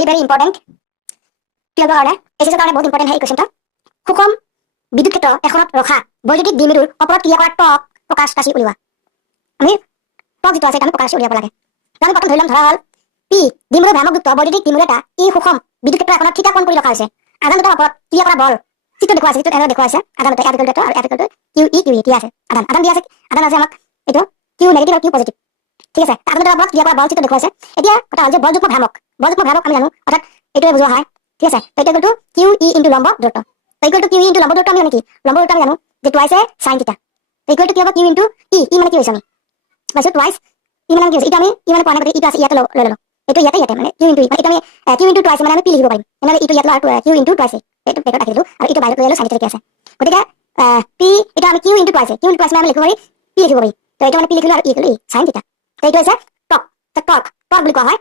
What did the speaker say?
very important টুয়েলভৰ কাৰণে এছএছৰ কাৰণে বহুত ইম্পৰ্টেণ্ট হয় এই কুৱেশ্যনটা সুষম বিদ্যুৎ ক্ষেত্ৰ এখনত ৰখা বৈদ্যুতিক দ্বিমেৰুৰ ওপৰত ক্ৰিয়া কৰা টৰ্ক প্ৰকাশ ৰাশি উলিওৱা আমি টৰ্ক যিটো আছে আমি প্ৰকাশ ৰাশি উলিয়াব লাগে আমি প্ৰথম ধৰি ল'ম ধৰা হ'ল পি দ্বিমেৰু ভ্ৰামকযুক্ত বৈদ্যুতিক দ্বিমেৰু এটা ই সুষম বিদ্যুৎ ক্ষেত্ৰ এখনত থিতা কোণ কৰি ৰখা হৈছে আধান দুটাৰ ওপৰত ক্ৰিয়া কৰা বল চিত্ৰ দেখুওৱা আছে চিত্ৰত এনে দেখুওৱা আছে আধান দুটা এফ ইকুৱেল টু আৰু F equal to Q E Q E দিয়া আছে আধান দিয়া আছে আধান আছে আমাক এইটো কিউ নেগেটিভ আৰু কিউ পজিটিভ ঠিক আছে আধান দুটাৰ ওপৰত ক্ৰিয়া কৰা বল চিত্ৰ দেখুওৱা আছে এতিয়া কথা হ'ল যে বলযুগ্ম ভ্ৰামক আমি জানো অৰ্থাৎ এইটোৱে বুজোৱা হয় ঠিক আছে তো equal to Q E into লম্ব দূৰত্ব তো equal to Q E into লম্ব দূৰত্ব আমি জানো কি লম্ব দূৰত্ব আমি জানো যে টুৱাইছে সাইন থিটা তো ইকুৱেল টু কি হ'ব কিউ ইনটু ই মানে কি হৈছে আমি পাইছো টুৱাইছ ই মানে কি হৈছে এটা আমি ই মানে পোৱা নাই গতিকে ইটো আছে ইয়াতে লৈ ল'লো এইটো ইয়াতে মানে কিউ ইনটু ই মানে এটা আমি কিউ ইনটু টুৱাইছ মানে আমি পি লিখিব পাৰিম মানে ইটো ইয়াত আৰু কিউ ইনটু টুৱাইছ এইটো পেটত ৰাখি দিলো আৰু ইটো বাহিৰত লৈ ল'লো সাইন থিটা আছে গতিকে পি এটা আমি কিউ ইনটু টুৱাইছ মানে আমি লিখিব পাৰি পি লিখিব পাৰি তো এইটো মানে পি লিখিলো আৰু ই লিখিলো সাইন থিটা তো এইটো হৈছে টৰ্ক বুলি কোৱা হয়